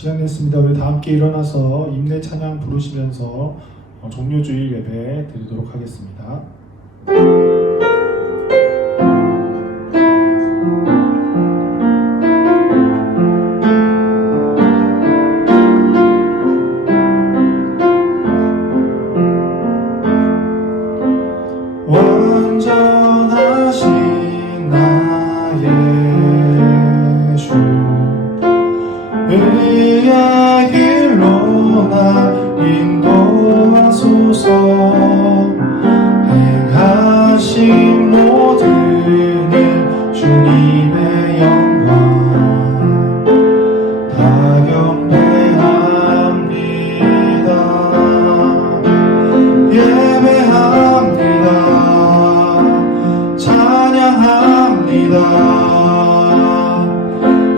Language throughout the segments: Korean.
시간 됐습니다. 우리 다 함께 일어나서 임내 찬양 부르시면서 종료주일 예배 드리도록 하겠습니다. 완전하신 나의 주 의의 길로 나 인도하소서. 행하신 모든 일 주님의 영광 다 경배합니다. 예배합니다. 찬양합니다.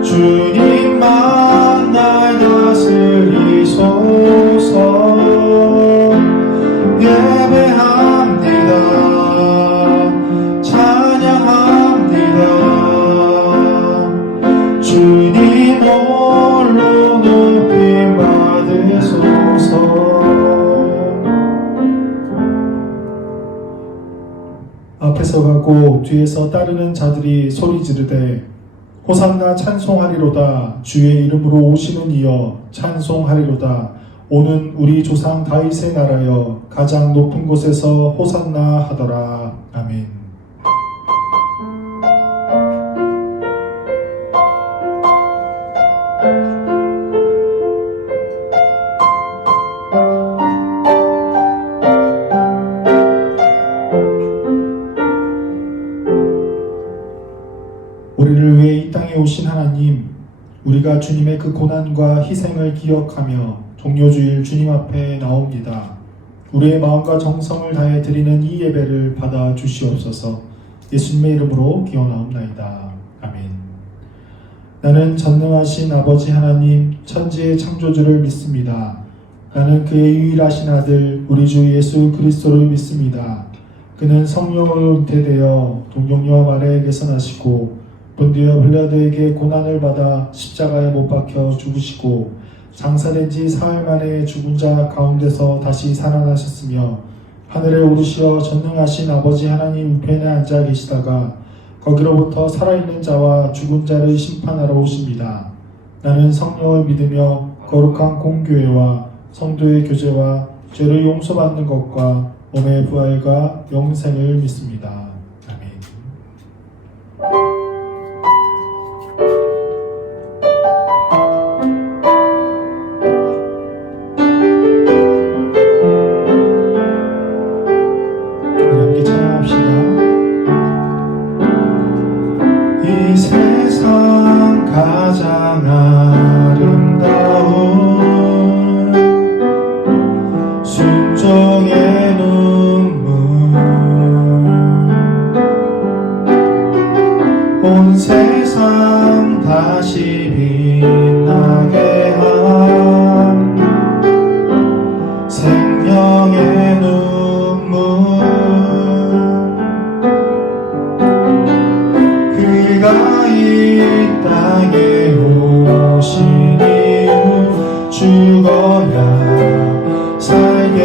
주님만 날 다스리소서. 예배합니다. 찬양합니다. 주님 홀로 높임 받으소서. 앞에서 가고 뒤에서 따르는 자들이 소리 지르되 호산나 찬송하리로다. 주의 이름으로 오시는 이여 찬송하리로다. 오는 우리 조상 다윗의 나라여 가장 높은 곳에서 호산나 하더라. 아멘. 우리를 위해 이 땅에 오신 하나님, 우리가 주님의 그 고난과 희생을 기억하며 종료주일 주님 앞에 나옵니다. 우리의 마음과 정성을 다해 드리는 이 예배를 받아 주시옵소서. 예수님의 이름으로 기원하옵나이다. 아멘. 나는 전능하신 아버지 하나님, 천지의 창조주를 믿습니다. 나는 그의 유일하신 아들 우리 주 예수 그리스도를 믿습니다. 그는 성령으로 잉태되어 동정녀 마리아에게서 나시고 본디오 빌라도에게 고난을 받아 십자가에 못 박혀 죽으시고 장사된 지 사흘 만에 죽은 자 가운데서 다시 살아나셨으며 하늘에 오르시어 전능하신 아버지 하나님 우편에 앉아 계시다가 거기로부터 살아있는 자와 죽은 자를 심판하러 오십니다. 나는 성령을 믿으며 거룩한 공교회와 성도의 교제와 죄를 용서받는 것과 몸의 부활과 영생을 믿습니다. 아멘. 이 세상 가장 아름다운 순종의 눈물 온 세상 다시 빛나게 한 생명의 눈물 그가 이 땅에 오신 이후 죽어야 살게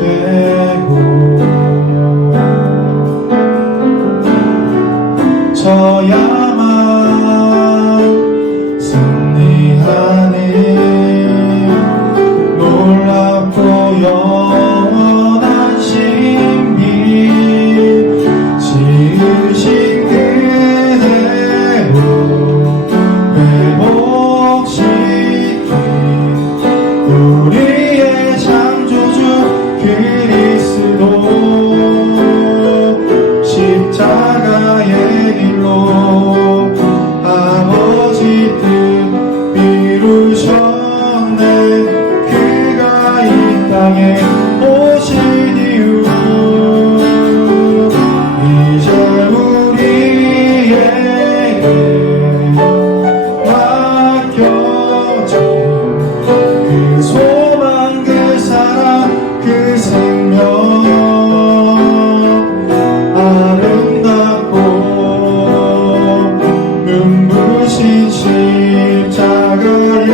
되고 져야만 승리하는 놀랍고 영원한 신비 지으신 회복시킨 우리의 창조주 그리스도 십자가의 길로 아버지 뜻 이루셨네. 그가 이 땅에 오신 이후 이제 우리에게 맡겨진 그 소망 그 사랑 그 생명 아름답고 눈부신 십자가의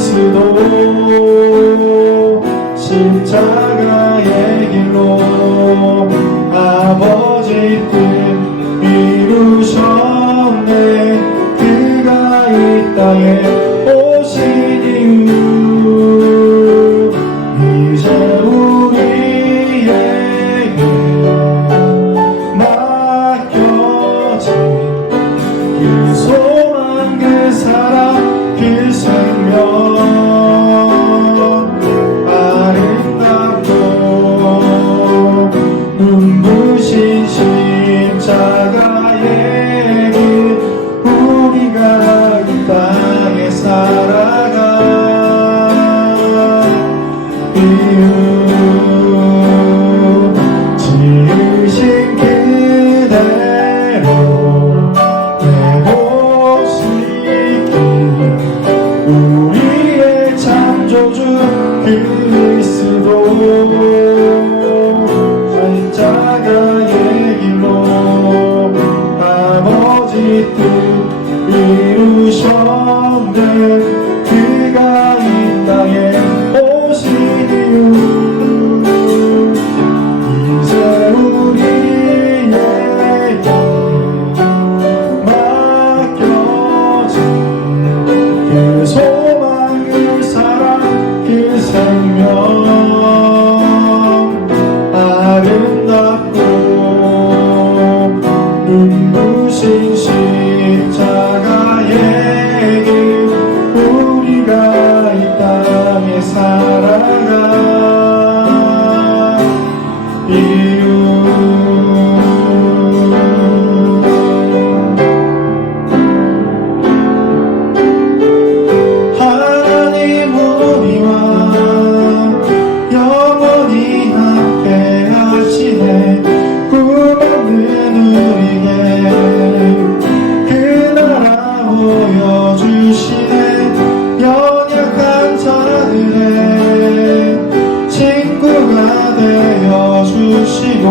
그리스도 십자가의 길로 아버지 뜻 이루셨네. 그가 이 땅에 오신 이유 이제 우리에게 맡겨진 그 소망 그 사랑 그 생명 아름답고 눈부신 십자가의 길 우리가 이 땅에 살아가 이유 지으신 그대로 내 몫이 우리의 창조주 그리스도 십자가의 길로 아버지 뜻 이루셨네. 그가 이 땅에 오신 이유 이제 우리에게 맡겨진 그 소망 그 사랑 그 생명 아름답고 눈부신 십자가의 길 우리가 이 땅에 살아가 이유 하나님 우리와 영원히 함께 하시네. 꿈없는 우리에게 그 나라 보여주시네. 연약한 자들의 친구가 되어주시고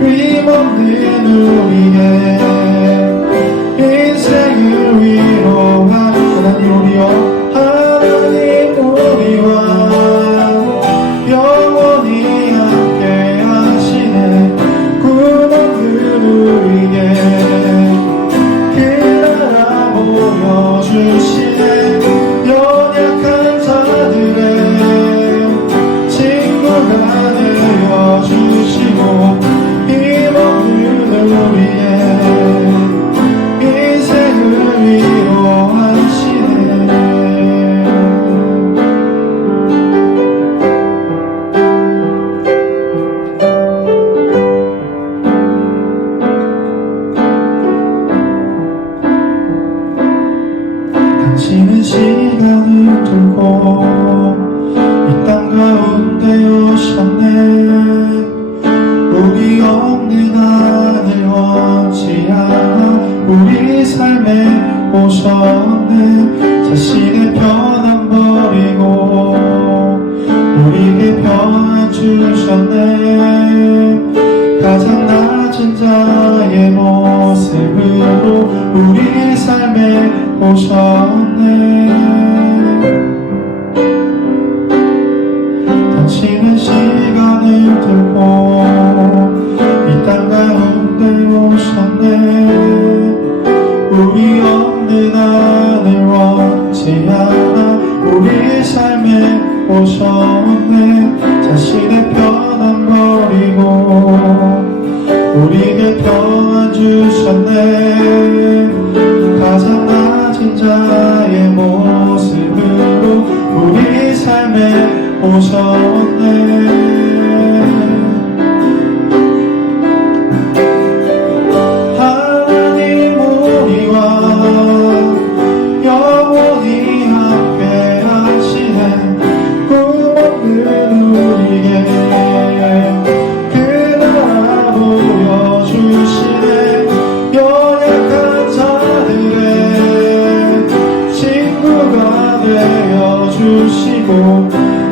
힘없는 우리의 인생을 위로한 하나님 우리여 하나님 우리와 영원히 함께 하시네. 꿈없는 우리에게 그 나라 보여주시네. 연약한 자들의 친구가 되어주시고 힘없는 우리의 인생을 위로하시네. 당신은 시간을 두고 이 땅 가운데 오셨네. 우리 없는 하늘 원치 않아 우리 삶에 오셨네. 자신의 편안 버리고 우리에게 평안 주셨네. 가장 낮은 자의 모습으로 우리 삶에 오셨네. 당신은 시간을 들고 이 땅 가운데 오셨네. 우리 없는 하늘 원치 않아 우리 삶에 오셨네. 자신의 편안 버리고 우리에게 평안 주셨네. 가장 낮은 자의 모습으로 우리 삶에 오셨네. 하나님 우리와 영원히 함께 하시네. 꿈없는 우리에게 그 나라 보여주시네. 연약한 자들의 친구가 되어주시고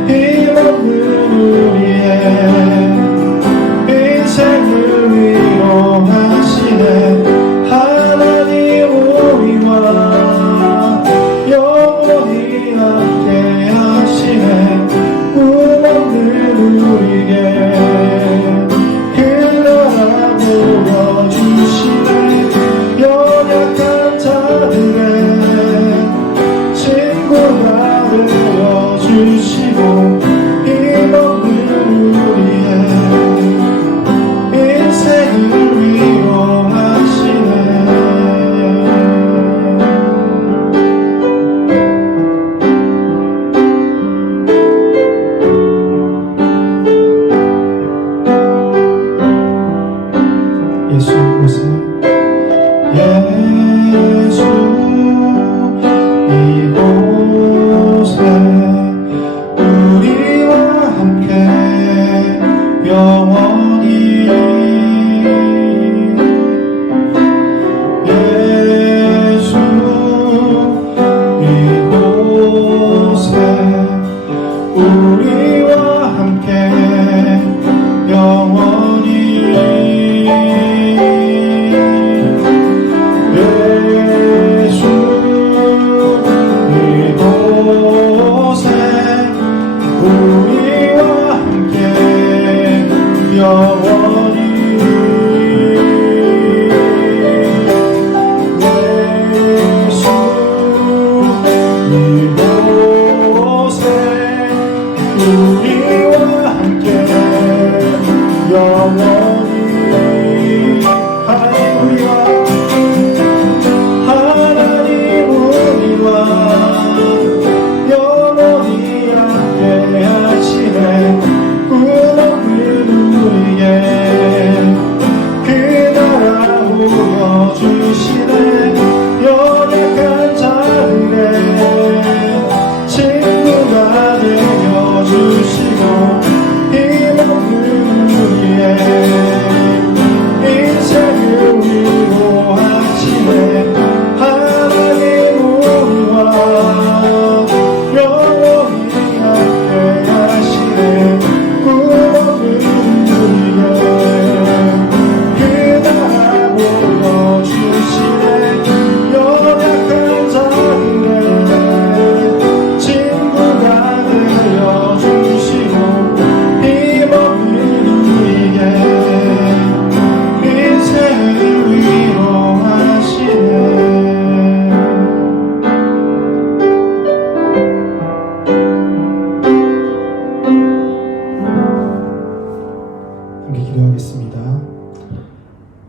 힘없는 우리의 인생을 위로하시네. 하나님 우리와 영원히 함께 주시고 힘없는 우리의 인생을 위로하시네. 예수 이곳에 예수 이곳에 우리와 함께 영원히 예수 이곳에 우리와 함께 영원히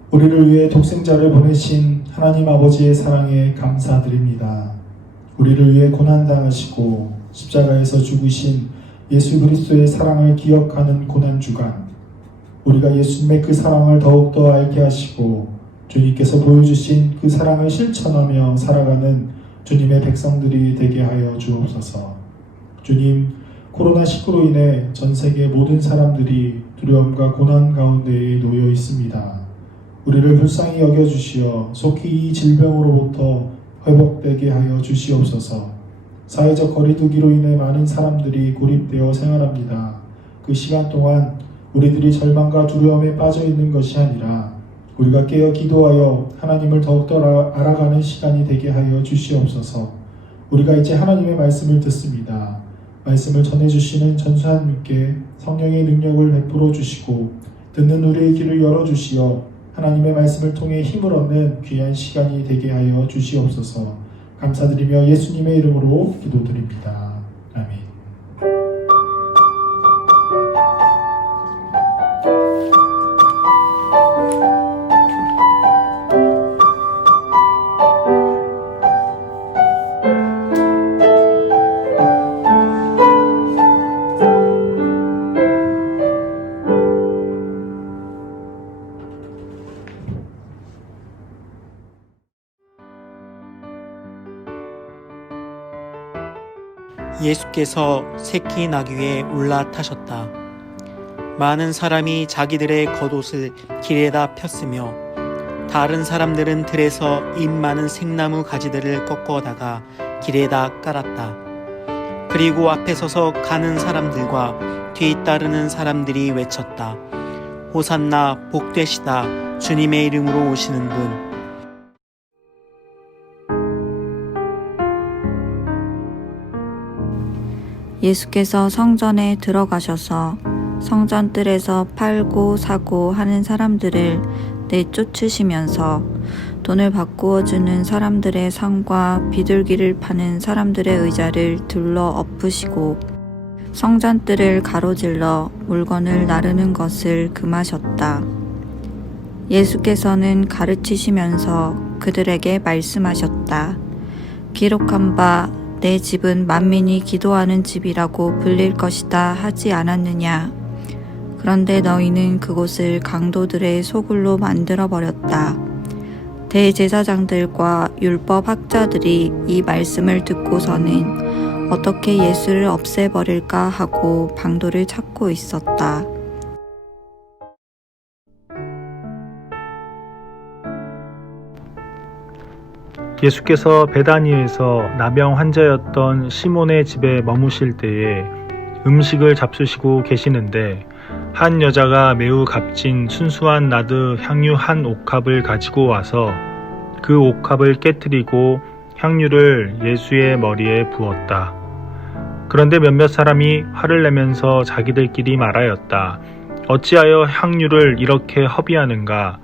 우리를 위해 독생자를 보내신 하나님 아버지의 사랑에 감사드립니다. 우리를 위해 고난당하시고 십자가에서 죽으신 예수 그리스도의 사랑을 기억하는 고난주간, 우리가 예수님의 그 사랑을 더욱더 알게 하시고 주님께서 보여주신 그 사랑을 실천하며 살아가는 주님의 백성들이 되게 하여 주옵소서. 주님, 코로나19로 인해 전 세계 모든 사람들이 두려움과 고난 가운데에 놓여 있습니다. 우리를 불쌍히 여겨주시어 속히 이 질병으로부터 회복되게 하여 주시옵소서. 사회적 거리두기로 인해 많은 사람들이 고립되어 생활합니다. 그 시간 동안 우리들이 절망과 두려움에 빠져 있는 것이 아니라 우리가 깨어 기도하여 하나님을 더욱더 알아가는 시간이 되게 하여 주시옵소서. 우리가 이제 하나님의 말씀을 듣습니다. 말씀을 전해주시는 전수한님께 성령의 능력을 베풀어 주시고 듣는 우리의 귀를 열어주시어 하나님의 말씀을 통해 힘을 얻는 귀한 시간이 되게 하여 주시옵소서. 감사드리며 예수님의 이름으로 기도드립니다. 아멘. 예수께서 새끼 나귀에 올라타셨다. 많은 사람이 자기들의 겉옷을 길에다 폈으며 다른 사람들은 들에서 잎 많은 생나무 가지들을 꺾어다가 길에다 깔았다. 그리고 앞에 서서 가는 사람들과 뒤따르는 사람들이 외쳤다. 호산나 복되시다 주님의 이름으로 오시는 분. 예수께서 성전에 들어가셔서 성전 뜰에서 팔고 사고 하는 사람들을 내쫓으시면서 돈을 바꾸어 주는 사람들의 상과 비둘기를 파는 사람들의 의자를 둘러 엎으시고 성전들을 가로질러 물건을 나르는 것을 금하셨다. 예수께서는 가르치시면서 그들에게 말씀하셨다. 기록한 바 내 집은 만민이 기도하는 집이라고 불릴 것이다 하지 않았느냐. 그런데 너희는 그곳을 강도들의 소굴로 만들어버렸다. 대제사장들과 율법 학자들이 이 말씀을 듣고서는 어떻게 예수를 없애버릴까 하고 방도를 찾고 있었다. 예수께서 베다니에서 나병 환자였던 시몬의 집에 머무실 때에 음식을 잡수시고 계시는데 한 여자가 매우 값진 순수한 나드 향유 한 옥합을 가지고 와서 그 옥합을 깨뜨리고 향유를 예수의 머리에 부었다. 그런데 몇몇 사람이 화를 내면서 자기들끼리 말하였다. 어찌하여 향유를 이렇게 허비하는가?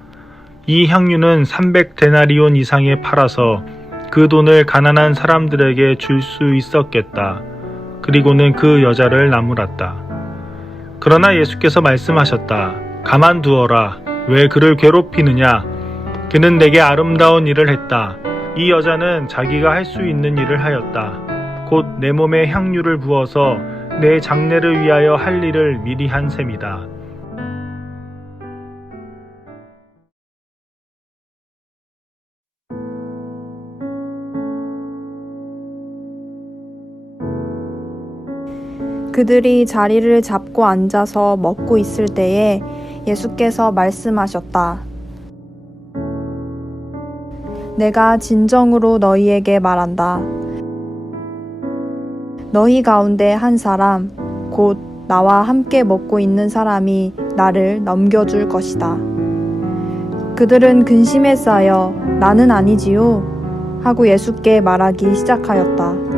이 향유는 300데나리온 이상에 팔아서 그 돈을 가난한 사람들에게 줄 수 있었겠다. 그리고는 그 여자를 나무랐다. 그러나 예수께서 말씀하셨다. 가만두어라. 왜 그를 괴롭히느냐? 그는 내게 아름다운 일을 했다. 이 여자는 자기가 할 수 있는 일을 하였다. 곧 내 몸에 향유를 부어서 내 장례를 위하여 할 일을 미리 한 셈이다. 그들이 자리를 잡고 앉아서 먹고 있을 때에 예수께서 말씀하셨다. 내가 진정으로 너희에게 말한다. 너희 가운데 한 사람, 곧 나와 함께 먹고 있는 사람이 나를 넘겨줄 것이다. 그들은 근심에 쌓여 나는 아니지요 하고 예수께 말하기 시작하였다.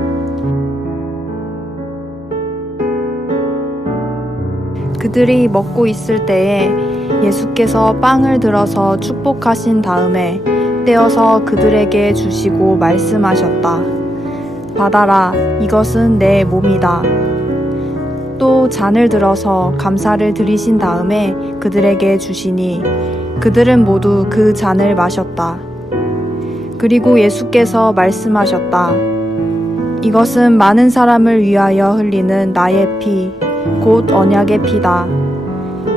그들이 먹고 있을 때에 예수께서 빵을 들어서 축복하신 다음에 떼어서 그들에게 주시고 말씀하셨다. 받아라, 이것은 내 몸이다. 또 잔을 들어서 감사를 드리신 다음에 그들에게 주시니 그들은 모두 그 잔을 마셨다. 그리고 예수께서 말씀하셨다. 이것은 많은 사람을 위하여 흘리는 나의 피, 곧 언약의 피다.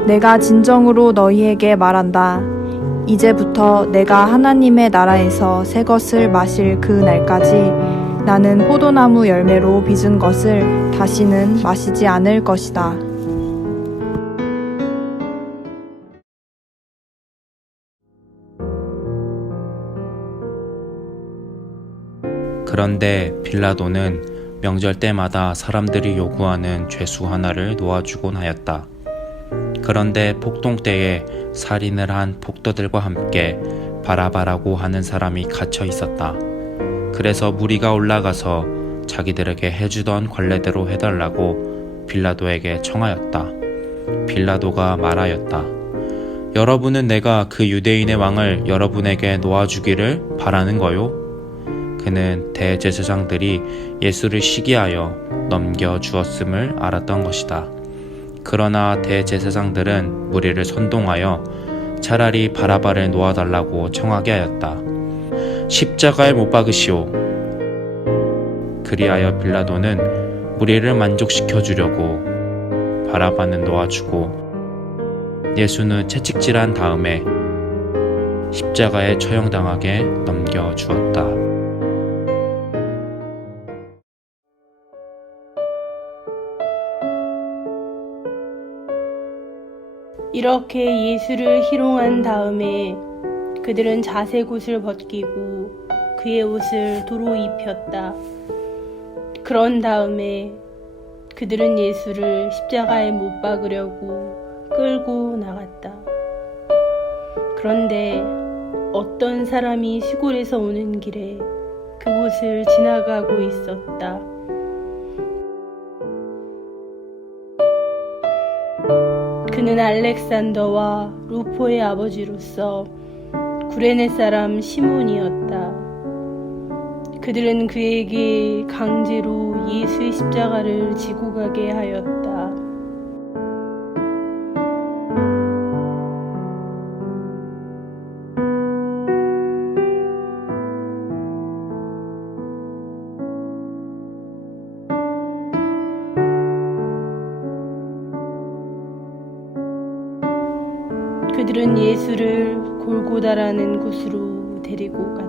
내가 진정으로 너희에게 말한다. 이제부터 내가 하나님의 나라에서 새 것을 마실 그 날까지 나는 포도나무 열매로 빚은 것을 다시는 마시지 않을 것이다. 그런데 빌라도는 명절 때마다 사람들이 요구하는 죄수 하나를 놓아주곤 하였다. 그런데 폭동 때에 살인을 한 폭도들과 함께 바라바라고 하는 사람이 갇혀 있었다. 그래서 무리가 올라가서 자기들에게 해주던 관례대로 해달라고 빌라도에게 청하였다. 빌라도가 말하였다. 여러분은 내가 그 유대인의 왕을 여러분에게 놓아주기를 바라는 거요? 그는 대제사장들이 예수를 시기하여 넘겨주었음을 알았던 것이다. 그러나 대제사장들은 무리를 선동하여 차라리 바라바를 놓아달라고 청하게 하였다. 십자가에 못 박으시오. 그리하여 빌라도는 무리를 만족시켜 주려고 바라바는 놓아주고 예수는 채찍질한 다음에 십자가에 처형당하게 넘겨주었다. 이렇게 예수를 희롱한 다음에 그들은 자색옷을 벗기고 그의 옷을 도로 입혔다. 그런 다음에 그들은 예수를 십자가에 못 박으려고 끌고 나갔다. 그런데 어떤 사람이 시골에서 오는 길에 그곳을 지나가고 있었다. 그는 알렉산더와 루포의 아버지로서 구레네 사람 시몬이었다. 그들은 그에게 강제로 예수의 십자가를 지고 가게 하였다. 그들은 예수를 골고다라는 곳으로 데리고 갔다.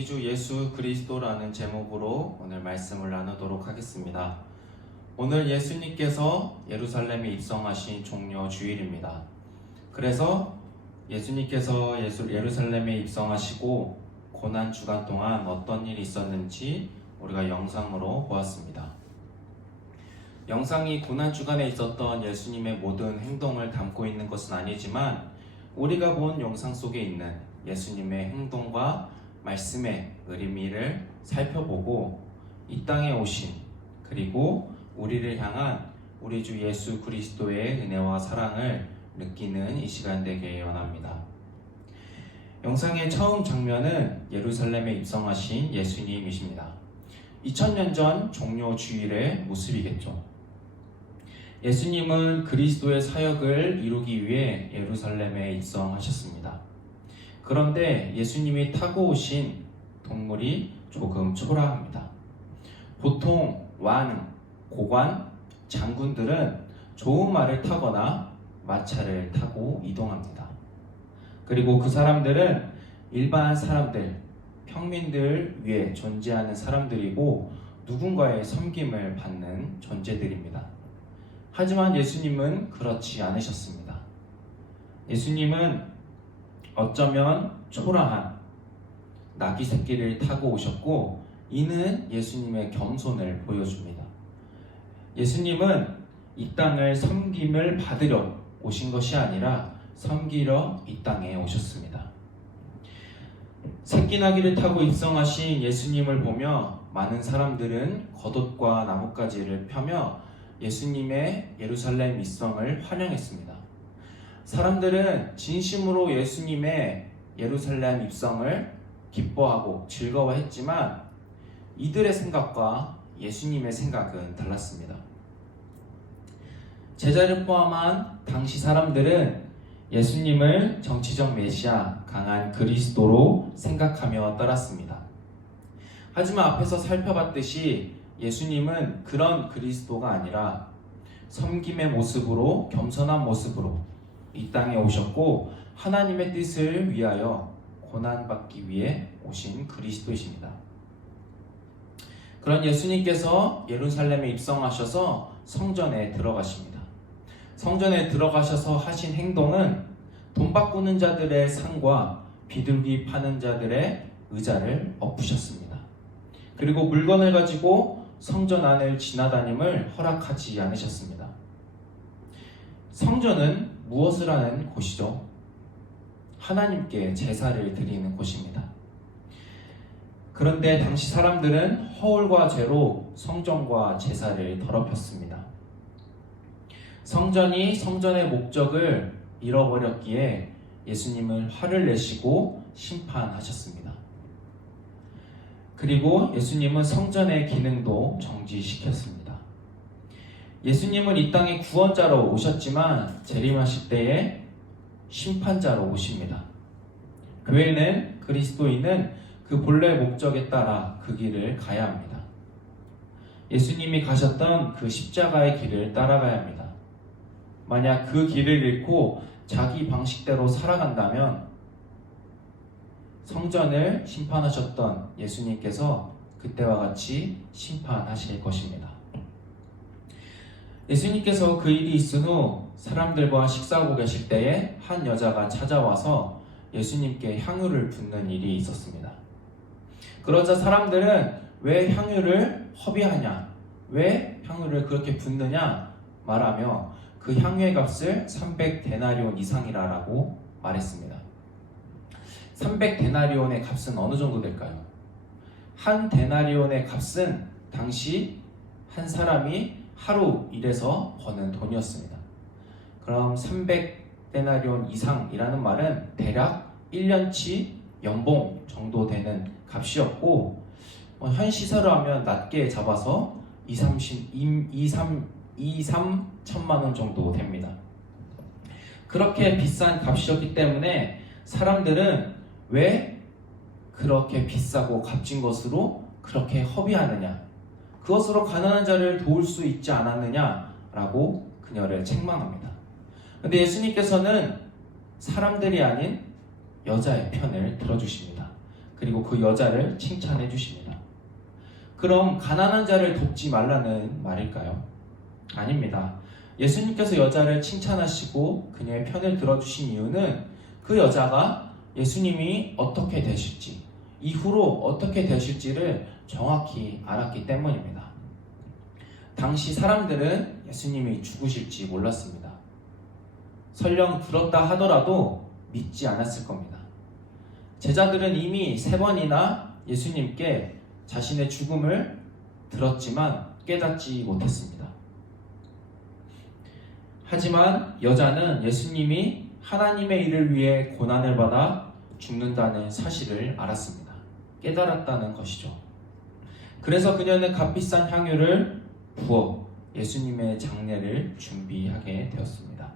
우리 주 예수 그리스도라는 제목으로 오늘 말씀을 나누도록 하겠습니다. 오늘 예수님께서 예루살렘에 입성하신 종려 주일입니다. 그래서 예수님께서 예루살렘에 입성하시고 고난 주간 동안 어떤 일이 있었는지 우리가 영상으로 보았습니다. 영상이 고난 주간에 있었던 예수님의 모든 행동을 담고 있는 것은 아니지만 우리가 본 영상 속에 있는 예수님의 행동과 말씀의 의미를 살펴보고 이 땅에 오신 그리고 우리를 향한 우리 주 예수 그리스도의 은혜와 사랑을 느끼는 이 시간 되길 원합니다. 영상의 처음 장면은 예루살렘에 입성하신 예수님이십니다. 2000년 전 종려 주일의 모습이겠죠. 예수님은 그리스도의 사역을 이루기 위해 예루살렘에 입성하셨습니다. 그런데 예수님이 타고 오신 동물이 조금 초라합니다. 보통 왕, 고관, 장군들은 좋은 말을 타거나 마차를 타고 이동합니다. 그리고 그 사람들은 일반 사람들, 평민들 위에 존재하는 사람들이고 누군가의 섬김을 받는 존재들입니다. 하지만 예수님은 그렇지 않으셨습니다. 예수님은 어쩌면 초라한 나귀 새끼를 타고 오셨고 이는 예수님의 겸손을 보여줍니다. 예수님은 이 땅을 섬김을 받으려 오신 것이 아니라 섬기러 이 땅에 오셨습니다. 새끼 나귀를 타고 입성하신 예수님을 보며 많은 사람들은 겉옷과 나뭇가지를 펴며 예수님의 예루살렘 입성을 환영했습니다. 사람들은 진심으로 예수님의 예루살렘 입성을 기뻐하고 즐거워했지만 이들의 생각과 예수님의 생각은 달랐습니다. 제자를 포함한 당시 사람들은 예수님을 정치적 메시아, 강한 그리스도로 생각하며 따랐습니다. 하지만 앞에서 살펴봤듯이 예수님은 그런 그리스도가 아니라 섬김의 모습으로, 겸손한 모습으로 이 땅에 오셨고 하나님의 뜻을 위하여 고난받기 위해 오신 그리스도이십니다. 그런 예수님께서 예루살렘에 입성하셔서 성전에 들어가십니다. 성전에 들어가셔서 하신 행동은 돈 바꾸는 자들의 상과 비둘기 파는 자들의 의자를 엎으셨습니다. 그리고 물건을 가지고 성전 안을 지나다님을 허락하지 않으셨습니다. 성전은 무엇을 하는 곳이죠? 하나님께 제사를 드리는 곳입니다. 그런데 당시 사람들은 허울과 죄로 성전과 제사를 더럽혔습니다. 성전이 성전의 목적을 잃어버렸기에 예수님은 화를 내시고 심판하셨습니다. 그리고 예수님은 성전의 기능도 정지시켰습니다. 예수님은 이 땅에 구원자로 오셨지만 재림하실 때에 심판자로 오십니다. 교회는 그리스도인은 그 본래 목적에 따라 그 길을 가야 합니다. 예수님이 가셨던 그 십자가의 길을 따라가야 합니다. 만약 그 길을 잃고 자기 방식대로 살아간다면 성전을 심판하셨던 예수님께서 그때와 같이 심판하실 것입니다. 예수님께서 그 일이 있은 후 사람들과 식사하고 계실 때에 한 여자가 찾아와서 예수님께 향유를 붓는 일이 있었습니다. 그러자 사람들은 왜 향유를 허비하냐, 왜 향유를 그렇게 붓느냐 말하며 그 향유의 값을 300데나리온 이상이라고 말했습니다. 300데나리온의 값은 어느 정도 될까요? 한 데나리온의 값은 당시 한 사람이 하루 일해서 버는 돈이었습니다. 그럼 300데나리온 이상이라는 말은 대략 1년치 연봉 정도 되는 값이었고, 현 시세로 하면 낮게 잡아서 2-3천만 원 정도 됩니다. 그렇게 비싼 값이었기 때문에 사람들은 왜 그렇게 비싸고 값진 것으로 그렇게 허비하느냐, 그것으로 가난한 자를 도울 수 있지 않았느냐라고 그녀를 책망합니다. 그런데 예수님께서는 사람들이 아닌 여자의 편을 들어주십니다. 그리고 그 여자를 칭찬해 주십니다. 그럼 가난한 자를 돕지 말라는 말일까요? 아닙니다. 예수님께서 여자를 칭찬하시고 그녀의 편을 들어주신 이유는 그 여자가 예수님이 어떻게 되실지, 이후로 어떻게 되실지를 정확히 알았기 때문입니다. 당시 사람들은 예수님이 죽으실지 몰랐습니다. 설령 들었다 하더라도 믿지 않았을 겁니다. 제자들은 이미 3번이나 예수님께 자신의 죽음을 들었지만 깨닫지 못했습니다. 하지만 여자는 예수님이 하나님의 일을 위해 고난을 받아 죽는다는 사실을 알았습니다. 깨달았다는 것이죠. 그래서 그녀는 값비싼 향유를 부어 예수님의 장례를 준비하게 되었습니다.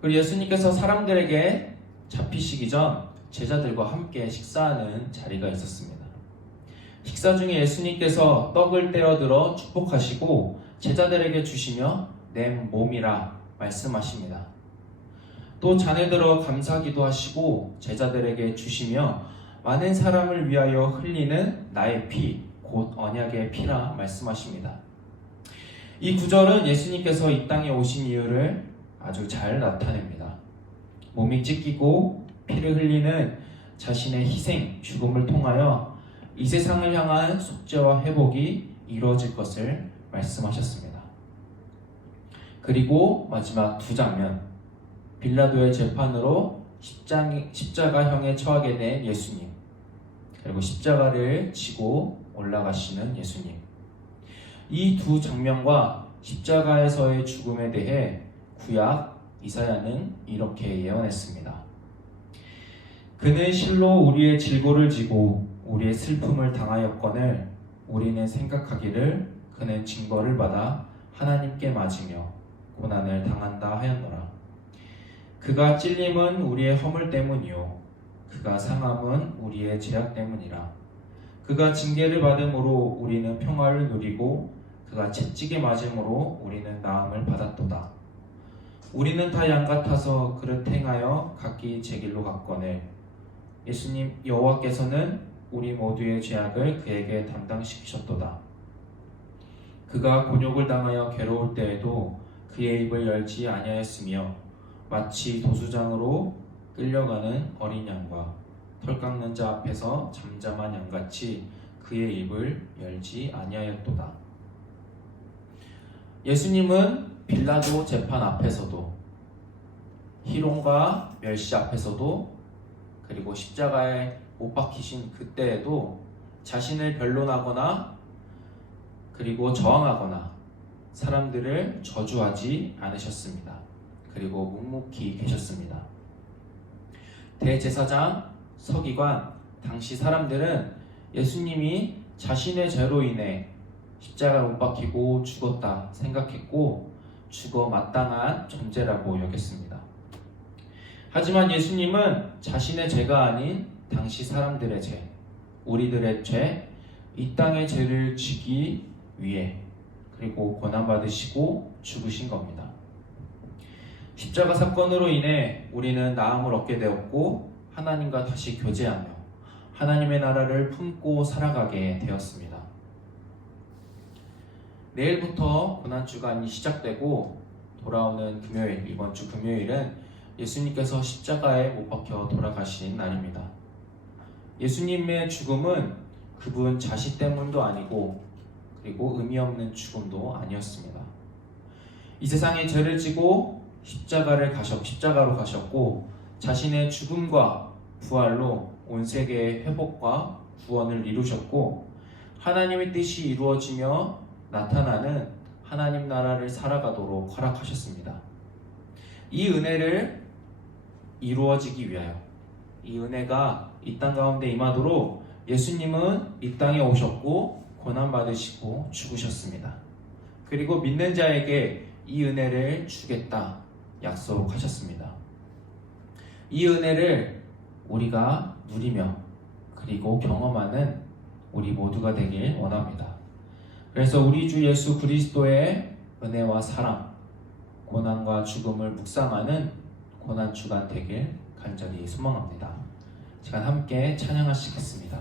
그리고 예수님께서 사람들에게 잡히시기 전 제자들과 함께 식사하는 자리가 있었습니다. 식사 중에 예수님께서 떡을 떼어들어 축복하시고 제자들에게 주시며 내 몸이라 말씀하십니다. 또 잔에 들어 감사기도 하시고 제자들에게 주시며 많은 사람을 위하여 흘리는 나의 피, 곧 언약의 피라 말씀하십니다. 이 구절은 예수님께서 이 땅에 오신 이유를 아주 잘 나타냅니다. 몸이 찢기고 피를 흘리는 자신의 희생, 죽음을 통하여 이 세상을 향한 속죄와 회복이 이루어질 것을 말씀하셨습니다. 그리고 마지막 2장면, 빌라도의 재판으로 십자가형에 처하게 된 예수님, 그리고 십자가를 지고 올라가시는 예수님. 이 2 장면과 십자가에서의 죽음에 대해 구약 이사야는 이렇게 예언했습니다. 그는 실로 우리의 질고를 지고 우리의 슬픔을 당하였거늘 우리는 생각하기를 그는 징벌을 받아 하나님께 맞으며 고난을 당한다 하였노라. 그가 찔림은 우리의 허물 때문이요 그가 상함은 우리의 죄악 때문이라. 그가 징계를 받음으로 우리는 평화를 누리고 그가 채찍에 맞음으로 우리는 나음을 받았도다. 우리는 다 양 같아서 그릇 행하여 각기 제 길로 갔거늘 예수님 여호와께서는 우리 모두의 죄악을 그에게 담당시키셨도다. 그가 곤욕을 당하여 괴로울 때에도 그의 입을 열지 아니하였으며 마치 도수장으로 끌려가는 어린 양과 털 깎는 자 앞에서 잠잠한 양같이 그의 입을 열지 아니하였도다. 예수님은 빌라도 재판 앞에서도, 희롱과 멸시 앞에서도, 그리고 십자가에 못 박히신 그때에도 자신을 변론하거나 그리고 저항하거나 사람들을 저주하지 않으셨습니다. 그리고 묵묵히 계셨습니다. 대제사장, 서기관, 당시 사람들은 예수님이 자신의 죄로 인해 십자가에 못 박히고 죽었다 생각했고 죽어 마땅한 존재라고 여겼습니다. 하지만 예수님은 자신의 죄가 아닌 당시 사람들의 죄, 우리들의 죄, 이 땅의 죄를 지기 위해 그리고 고난받으시고 죽으신 겁니다. 십자가 사건으로 인해 우리는 나음을 얻게 되었고 하나님과 다시 교제하며 하나님의 나라를 품고 살아가게 되었습니다. 내일부터 고난주간이 시작되고 돌아오는 금요일, 이번 주 금요일은 예수님께서 십자가에 못 박혀 돌아가신 날입니다. 예수님의 죽음은 그분 자신 때문도 아니고 그리고 의미 없는 죽음도 아니었습니다. 이 세상에 죄를 지고 십자가로 가셨고 자신의 죽음과 부활로 온 세계의 회복과 구원을 이루셨고 하나님의 뜻이 이루어지며 나타나는 하나님 나라를 살아가도록 허락하셨습니다. 이 은혜를 이루어지기 위하여 이 은혜가 이 땅 가운데 임하도록 예수님은 이 땅에 오셨고 고난받으시고 죽으셨습니다. 그리고 믿는 자에게 이 은혜를 주겠다 약속하셨습니다. 이 은혜를 우리가 누리며 그리고 경험하는 우리 모두가 되길 원합니다. 그래서 우리 주 예수 그리스도의 은혜와 사랑, 고난과 죽음을 묵상하는 고난주간 되길 간절히 소망합니다. 시간 함께 찬양하시겠습니다.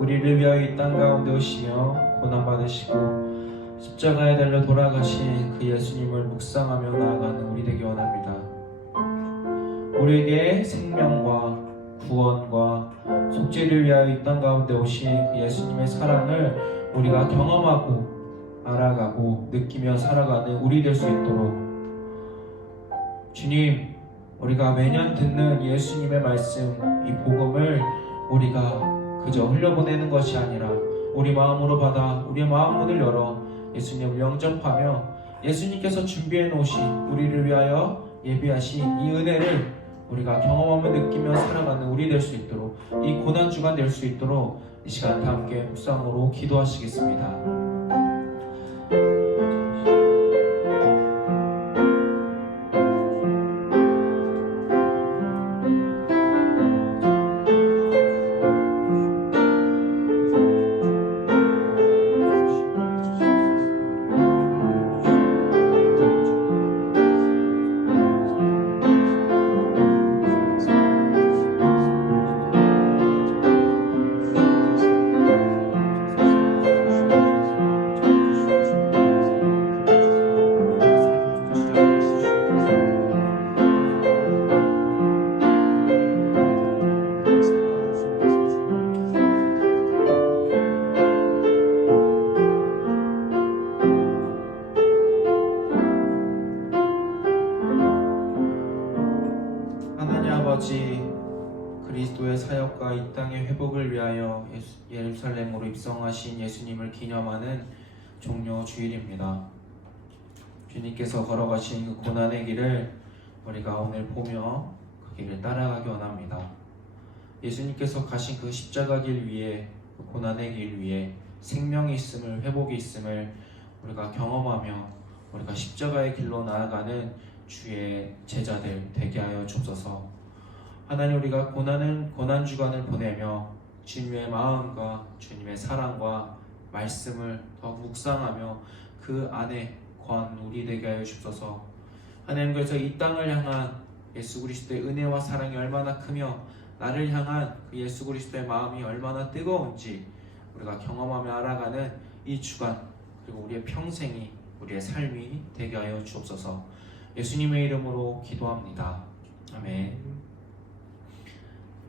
우리를 위하여 이 땅 가운데 오시며 고난받으시고 십자가에 달려 돌아가신 그 예수님을 묵상하며 나아가는 우리 되기 원합니다. 우리에게 생명과 구원과 속죄를 위하여 이 땅 가운데 오신 그 예수님의 사랑을 우리가 경험하고 알아가고 느끼며 살아가는 우리 될 수 있도록 주님, 우리가 매년 듣는 예수님의 말씀, 이 복음을 우리가 그저 흘려보내는 것이 아니라 우리 마음으로 받아 우리의 마음 문을 열어 예수님을 영접하며 예수님께서 준비해 놓으신 우리를 위하여 예비하신 이 은혜를 우리가 경험하며 느끼며 살아가는 우리 될 수 있도록, 이 고난주간 될 수 있도록 이 시간 다 함께 묵상으로 기도하시겠습니다. 아버지, 그리스도의 사역과 이 땅의 회복을 위하여 예루살렘으로 입성하신 예수님을 기념하는 종려 주일입니다. 주님께서 걸어가신 그 고난의 길을 우리가 오늘 보며 그 길을 따라가기 원합니다. 예수님께서 가신 그 십자가 길 위에, 그 고난의 길 위에 생명이 있음을, 회복이 있음을 우리가 경험하며 우리가 십자가의 길로 나아가는 주의 제자들 되게 하여 주옵소서. 하나님, 우리가 고난 주간을 보내며 주님의 마음과 주님의 사랑과 말씀을 더 묵상하며 그 안에 거한 우리 되게 하여 주옵소서. 하나님, 그래서 이 땅을 향한 예수 그리스도의 은혜와 사랑이 얼마나 크며 나를 향한 그 예수 그리스도의 마음이 얼마나 뜨거운지 우리가 경험하며 알아가는 이 주간, 그리고 우리의 평생이, 우리의 삶이 되게 하여 주옵소서. 예수님의 이름으로 기도합니다. 아멘.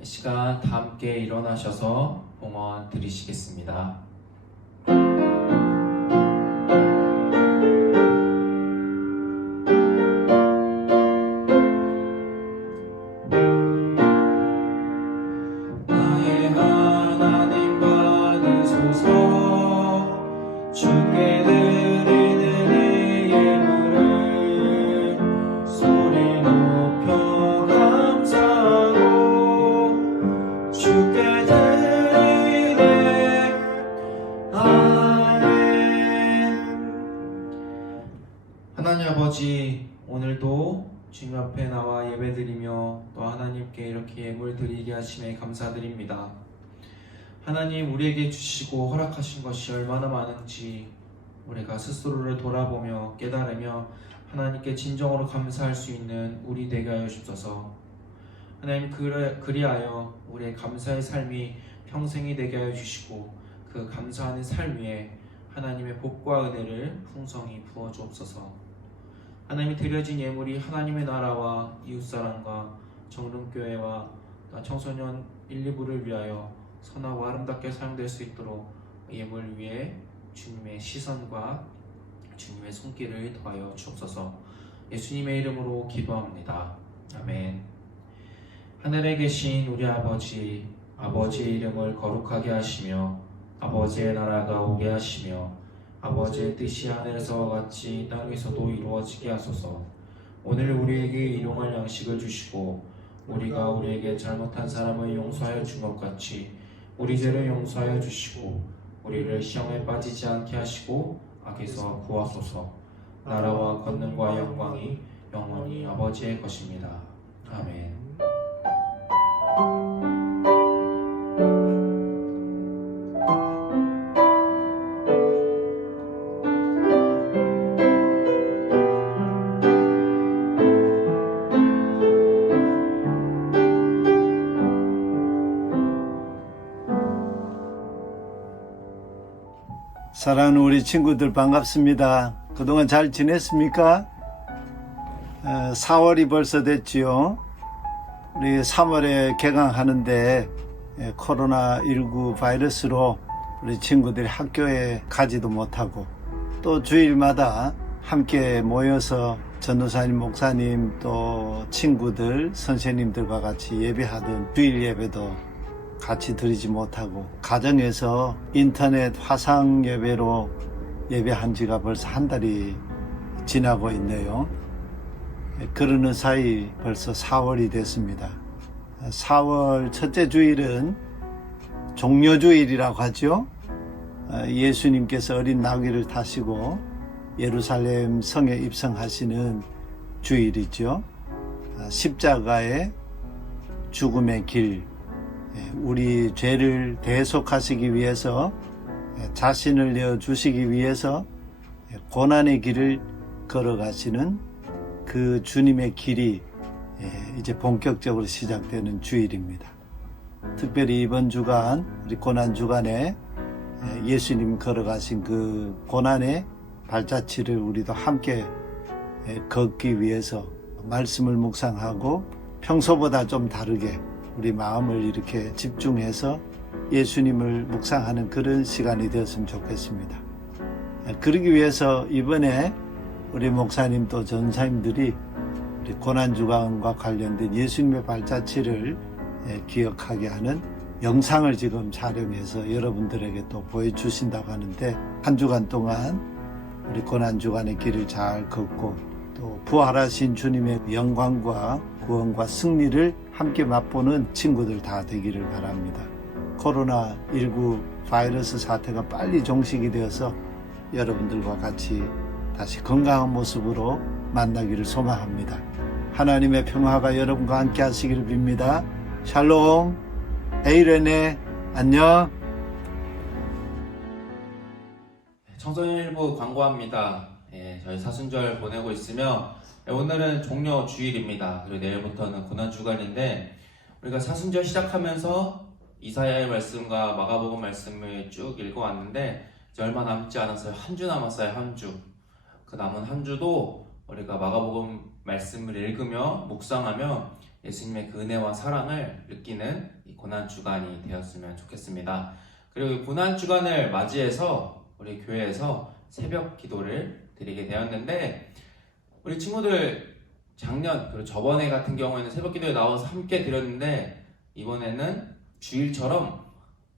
이 시간 다 함께 일어나셔서 봉헌 드리시겠습니다. 나의 하나님 받으소서. 주께 드리는 이 예물을 소리 높여 감사하고 주께 드리네. 아멘. 하나님 아버지, 오늘도 주님 앞에 나와 예배드리며 또 하나님께 이렇게 예물 드리게 하심에 감사드립니다. 하나님, 우리에게 주시고 허락하신 것이 얼마나 많은지 우리가 스스로를 돌아보며 깨달으며 하나님께 진정으로 감사할 수 있는 우리 되게 하여 주옵소서. 하나님, 그리하여 우리의 감사의 삶이 평생이 되게 하여 주시고 그 감사하는 삶 위에 하나님의 복과 은혜를 풍성히 부어 주옵소서. 하나님이 드려진 예물이 하나님의 나라와 이웃사랑과 정릉교회와 청소년 1, 2부를 위하여 선하고 아름답게 사용될 수 있도록 예물 위에 주님의 시선과 주님의 손길을 더하여 주옵소서. 예수님의 이름으로 기도합니다. 아멘. 하늘에 계신 우리 아버지, 아버지의 이름을 거룩하게 하시며 아버지의 나라가 오게 하시며 아버지의 뜻이 하늘에서와 같이 땅에서도 이루어지게 하소서. 오늘 우리에게 일용할 양식을 주시고 우리가 우리에게 잘못한 사람을 용서하여 준 것 같이 우리 죄를 용서하여 주시고 우리를 시험에 빠지지 않게 하시고 악에서 구하소서. 나라와 권능과 영광이 영원히 아버지의 것입니다. 아멘. 사랑하는 우리 친구들 반갑습니다. 그동안 잘 지냈습니까? 4월이 벌써 됐지요. 우리 3월에 개강하는데 코로나19 바이러스로 우리 친구들이 학교에 가지도 못하고 또 주일마다 함께 모여서 전도사님, 목사님 또 친구들, 선생님들과 같이 예배하던 주일 예배도 같이 드리지 못하고 가정에서 인터넷 화상 예배로 예배한 지가 벌써 한 달이 지나고 있네요. 그러는 사이 벌써 4월이 됐습니다. 4월 첫째 주일은 종려주일이라고 하죠. 예수님께서 어린 나귀를 타시고 예루살렘 성에 입성하시는 주일이죠. 십자가의 죽음의 길, 우리 죄를 대속하시기 위해서 자신을 내어주시기 위해서 고난의 길을 걸어가시는 그 주님의 길이 이제 본격적으로 시작되는 주일입니다. 특별히 이번 주간, 우리 고난 주간에 예수님 걸어가신 그 고난의 발자취를 우리도 함께 걷기 위해서 말씀을 묵상하고 평소보다 좀 다르게 우리 마음을 이렇게 집중해서 예수님을 묵상하는 그런 시간이 되었으면 좋겠습니다. 그러기 위해서 이번에 우리 목사님 또 전사님들이 우리 고난주간과 관련된 예수님의 발자취를 기억하게 하는 영상을 지금 촬영해서 여러분들에게 또 보여주신다고 하는데, 한 주간 동안 우리 고난주간의 길을 잘 걷고 또 부활하신 주님의 영광과 구원과 승리를 함께 맛보는 친구들 다 되기를 바랍니다. 코로나19 바이러스 사태가 빨리 종식이 되어서 여러분들과 같이 다시 건강한 모습으로 만나기를 소망합니다. 하나님의 평화가 여러분과 함께 하시기를 빕니다. 샬롬, 에이레네, 안녕. 청소년일부 광고합니다. 저희 사순절 보내고 있으며 오늘은 종려 주일입니다. 그리고 내일부터는 고난주간인데, 우리가 사순절 시작하면서 이사야의 말씀과 마가복음 말씀을 쭉 읽어왔는데 이제 얼마 남지 않았어요. 한 주 남았어요. 한 주. 그 남은 한 주도 우리가 마가복음 말씀을 읽으며 묵상하며 예수님의 그 은혜와 사랑을 느끼는 이 고난주간이 되었으면 좋겠습니다. 그리고 이 고난주간을 맞이해서 우리 교회에서 새벽 기도를 드리게 되었는데, 우리 친구들 작년 그리고 저번에 같은 경우에는 새벽 기도에 나와서 함께 드렸는데, 이번에는 주일처럼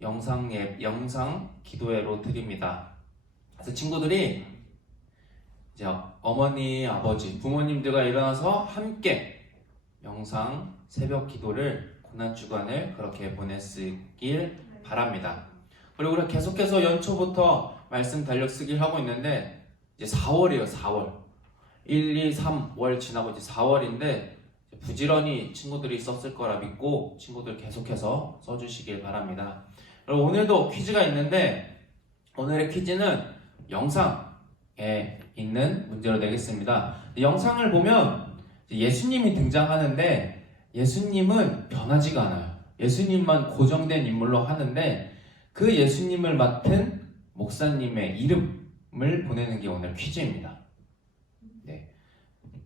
영상 기도회로 드립니다. 그래서 친구들이 이제 어머니, 아버지, 부모님들과 일어나서 함께 영상 새벽 기도를 고난주간을 그렇게 보냈길 바랍니다. 그리고 우리가 계속해서 연초부터 말씀 달력 쓰기를 하고 있는데 이제 4월이에요. 4월 1, 2, 3월 지나고 이제 4월인데 부지런히 친구들이 썼을 거라 믿고 친구들 계속해서 써주시길 바랍니다. 그리고 오늘도 퀴즈가 있는데, 오늘의 퀴즈는 영상에 있는 문제로 내겠습니다. 영상을 보면 예수님이 등장하는데 예수님은 변하지가 않아요. 예수님만 고정된 인물로 하는데 그 예수님을 맡은 목사님의 이름을 보내는 게 오늘 퀴즈입니다. 네.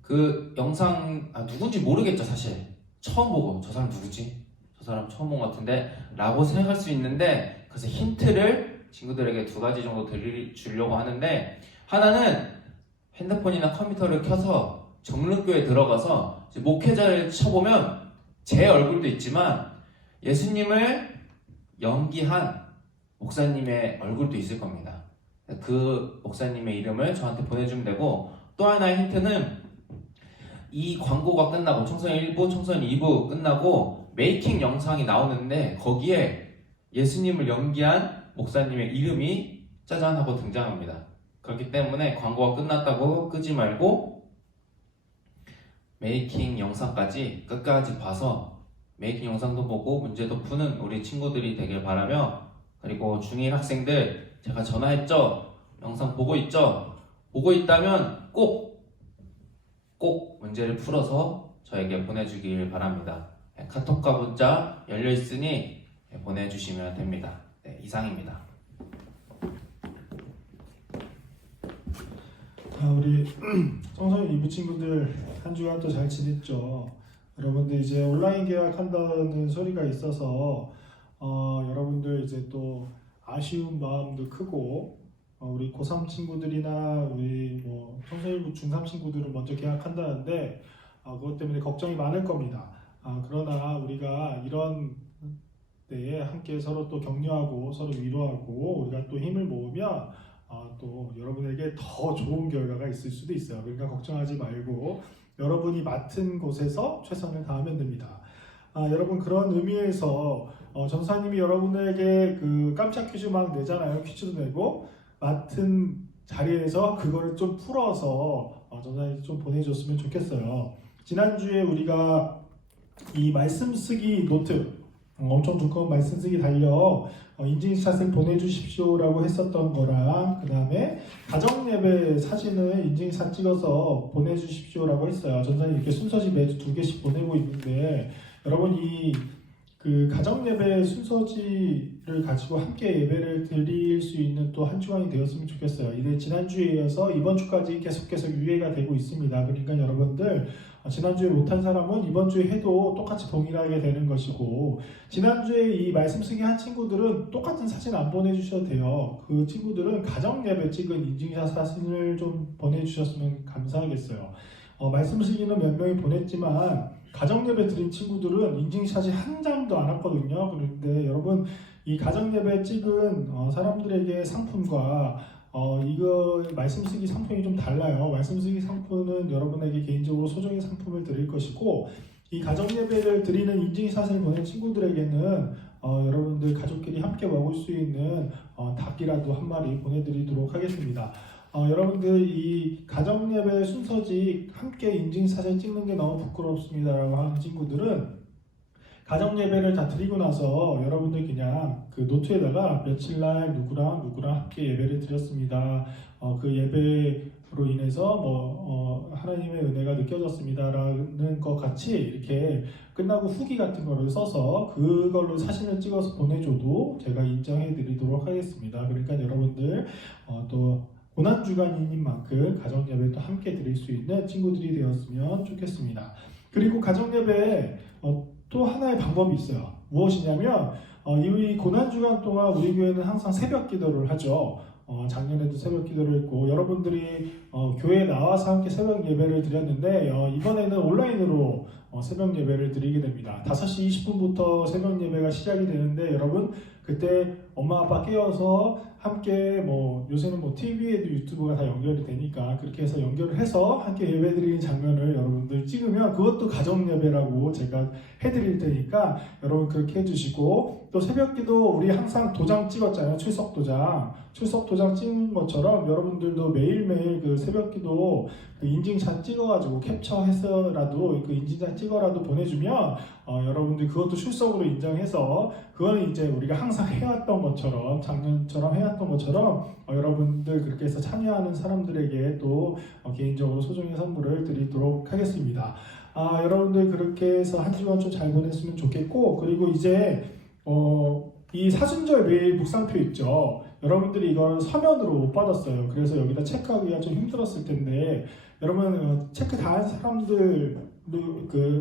그 영상 누군지 모르겠죠. 사실 처음 보고 저 사람 누구지? 저 사람 처음 본 것 같은데 라고 생각할 수 있는데, 그래서 힌트를 친구들에게 2가지 정도 주려고 하는데, 하나는 핸드폰이나 컴퓨터를 켜서 정릉교에 들어가서 목회자를 쳐보면 제 얼굴도 있지만 예수님을 연기한 목사님의 얼굴도 있을 겁니다. 그 목사님의 이름을 저한테 보내주면 되고, 또 하나의 힌트는 이 광고가 끝나고 청소년 1부, 청소년 2부 끝나고 메이킹 영상이 나오는데 거기에 예수님을 연기한 목사님의 이름이 짜잔 하고 등장합니다. 그렇기 때문에 광고가 끝났다고 끄지 말고 메이킹 영상까지 끝까지 봐서 메이킹 영상도 보고 문제도 푸는 우리 친구들이 되길 바라며, 그리고 중1 학생들 제가 전화했죠? 영상 보고 있죠? 보고 있다면 꼭 문제를 풀어서 저에게 보내주길 바랍니다. 카톡과 문자 열려있으니 보내주시면 됩니다. 네, 이상입니다. 우리 청소년 2부 친구들 한 주간 또 잘 지냈죠? 여러분들 이제 온라인 계약한다는 소리가 있어서 여러분들 이제 또 아쉬운 마음도 크고 우리 고3 친구들이나 우리 뭐 청소년부 중3 친구들은 먼저 계약한다는데 그것 때문에 걱정이 많을 겁니다. 그러나 우리가 이런 때에 함께 서로 또 격려하고 서로 위로하고 우리가 또 힘을 모으면 또 여러분에게 더 좋은 결과가 있을 수도 있어요. 그러니까 걱정하지 말고 여러분이 맡은 곳에서 최선을 다하면 됩니다. 여러분 그런 의미에서 전사님이 여러분에게 그 깜짝 퀴즈 막 내잖아요. 퀴즈도 내고 맡은 자리에서 그거를 좀 풀어서 전사님 좀 보내줬으면 좋겠어요. 지난주에 우리가 이 말씀 쓰기 노트 엄청 두꺼운 말씀 쓰기 달려 인증샷을 보내주십시오라고 했었던 거랑 그 다음에 가정예배 사진을 인증샷 찍어서 보내주십시오라고 했어요. 전사님 이렇게 순서지 매주 2개씩 보내고 있는데 여러분 이 그 가정예배 순서지를 가지고 함께 예배를 드릴 수 있는 또 한 주간이 되었으면 좋겠어요. 이제 지난주에 이어서 이번 주까지 계속 유예가 되고 있습니다. 그러니까 여러분들 지난주에 못한 사람은 이번 주에 해도 똑같이 동일하게 되는 것이고 지난주에 이 말씀 쓰기 한 친구들은 똑같은 사진 안 보내주셔도 돼요. 그 친구들은 가정예배 찍은 인증샷 사진을 좀 보내주셨으면 감사하겠어요. 말씀 쓰기는 몇 명이 보냈지만 가정예배 드린 친구들은 인증샷이 한 장도 안 왔거든요. 그런데 여러분 이 가정예배 찍은 사람들에게 상품과 이거 말씀 쓰기 상품이 좀 달라요. 말씀 쓰기 상품은 여러분에게 개인적으로 소정의 상품을 드릴 것이고 이 가정예배를 드리는 인증샷을 보낸 친구들에게는 여러분들 가족끼리 함께 먹을 수 있는 닭이라도 한 마리 보내드리도록 하겠습니다. 여러분들 이 가정예배 순서지 함께 인증샷을 찍는 게 너무 부끄럽습니다 라고 하는 친구들은 가정예배를 다 드리고 나서 여러분들 그냥 그 노트에다가 며칠날 누구랑 함께 예배를 드렸습니다. 그 예배로 인해서 하나님의 은혜가 느껴졌습니다라는 것 같이 이렇게 끝나고 후기 같은 거를 써서 그걸로 사진을 찍어서 보내줘도 제가 인정해 드리도록 하겠습니다. 그러니까 여러분들 또 고난주간인 만큼 가정예배도 함께 드릴 수 있는 친구들이 되었으면 좋겠습니다. 그리고 가정예배에 또 하나의 방법이 있어요. 무엇이냐면 이 고난주간 동안 우리 교회는 항상 새벽 기도를 하죠. 작년에도 새벽 기도를 했고 여러분들이 교회에 나와서 함께 새벽 예배를 드렸는데 이번에는 온라인으로 새벽 예배를 드리게 됩니다. 5시 20분부터 새벽 예배가 시작이 되는데 여러분 그때 엄마 아빠 깨워서 함께 요새는 TV에도 유튜브가 다 연결이 되니까 그렇게 해서 연결을 해서 함께 예배 드리는 장면을 여러분들 찍으면 그것도 가정 예배라고 제가 해드릴 테니까 여러분 그렇게 해주시고 또 새벽기도 우리 항상 도장 찍었잖아요. 출석 도장 찍는 것처럼 여러분들도 매일매일 그 새벽기도 그 인증샷 찍어가지고 캡처해서라도 그 인증샷 찍어라도 보내주면 여러분들 그것도 출석으로 인정해서 그거는 이제 우리가 항상 해왔던 것처럼 작년처럼 해왔던 것처럼 여러분들 그렇게 해서 참여하는 사람들에게 또 개인적으로 소정의 선물을 드리도록 하겠습니다. 여러분들 그렇게 해서 한 주간 좀 잘 보냈으면 좋겠고 그리고 이제 이 사순절 매일 묵상표 있죠. 여러분들이 이걸 서면으로 못 받았어요. 그래서 여기다 체크하기가 좀 힘들었을 텐데 여러분 체크 다 한 사람들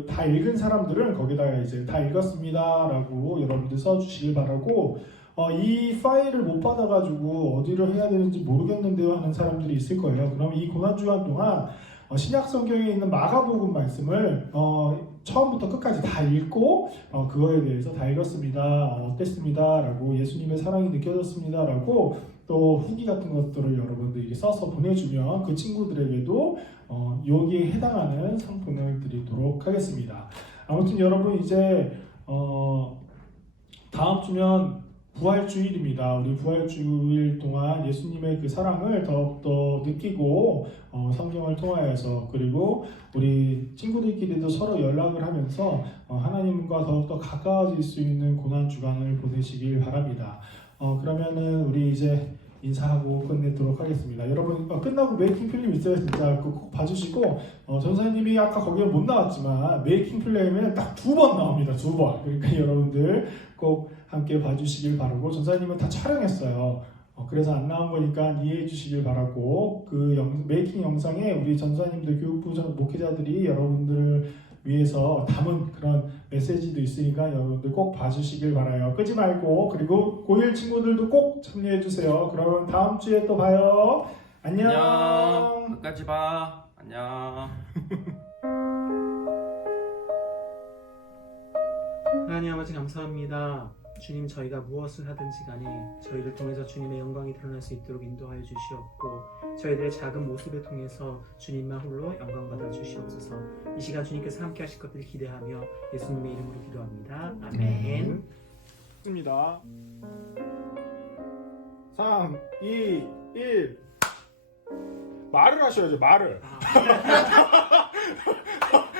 다 읽은 사람들은 거기다가 이제 다 읽었습니다라고 여러분들 써주시길 바라고 이 파일을 못 받아가지고 어디로 해야 되는지 모르겠는데요 하는 사람들이 있을 거예요. 그럼 이 고난주간 동안 신약 성경에 있는 마가복음 말씀을 처음부터 끝까지 다 읽고 그거에 대해서 다 읽었습니다. 어땠습니다. 라고 예수님의 사랑이 느껴졌습니다. 라고 또 후기 같은 것들을 여러분들이 써서 보내주면 그 친구들에게도 여기에 해당하는 상품을 드리도록 하겠습니다. 아무튼 여러분 이제 다음 주면 부활주일입니다. 우리 부활주일 동안 예수님의 그 사랑을 더욱더 느끼고 성경을 통하여서 그리고 우리 친구들끼리도 서로 연락을 하면서 하나님과 더욱더 가까워질 수 있는 고난주간을 보내시길 바랍니다. 그러면은 우리 이제 인사하고 끝내도록 하겠습니다. 여러분 끝나고 메이킹 필름 있어요. 진짜 꼭 봐주시고 전사님이 아까 거기에 못 나왔지만 메이킹 필름은 딱 2번 나옵니다. 2번. 그러니까 여러분들 꼭 함께 봐주시길 바라고 전사님은 다 촬영했어요. 그래서 안 나온 거니까 이해해 주시길 바라고 그 메이킹 영상에 우리 전사님들 교육부 목회자들이 여러분들을 위해서 담은 그런 메시지도 있으니까 여러분들 꼭 봐주시길 바라요. 끄지 말고, 그리고 고1 친구들도 꼭 참여해 주세요. 그러면 다음 주에 또 봐요. 안녕. 안녕. 끝까지 봐. 안녕. 하나님 아버지 감사합니다. 주님, 저희가 무엇을 하든지 간에 저희를 통해서 주님의 영광이 드러날 수 있도록 인도하여 주시옵고, 저희들의 작은 모습을 통해서 주님만 홀로 영광 받아 주시옵소서. 이 시간 주님께서 함께 하실 것을 기대하며 예수님의 이름으로 기도합니다. 아멘. 입니다. 3, 2, 1. 말을 하셔야죠. 말을.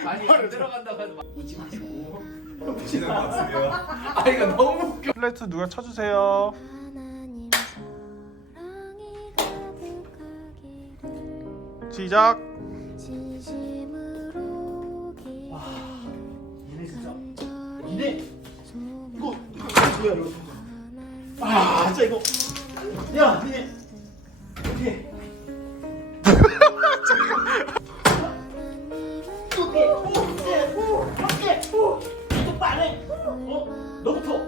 아니 안 들어간다고 해도 웃지 마시고. 지는 것 같으세요. 아 이거 너무 웃겨. 플레이트 누가 쳐주세요. 하나님 사랑이 가득하기를 시작. 진심으로 얘네 진짜. 얘네 이거 뭐야 이거? 아 진짜 이거. 야 얘네. 이렇게. 너부터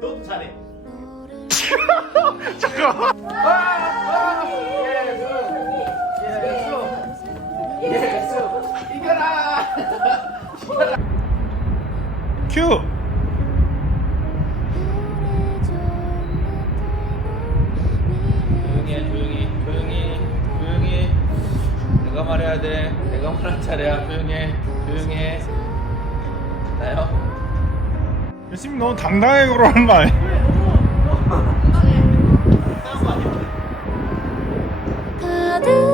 너도 잘해. 큐. 조용히. 내가 말해야 돼. 내가 말할 차례야. 조용해. 나요. 예수님 너무 당당하게 그러는 거 아니에요? 가득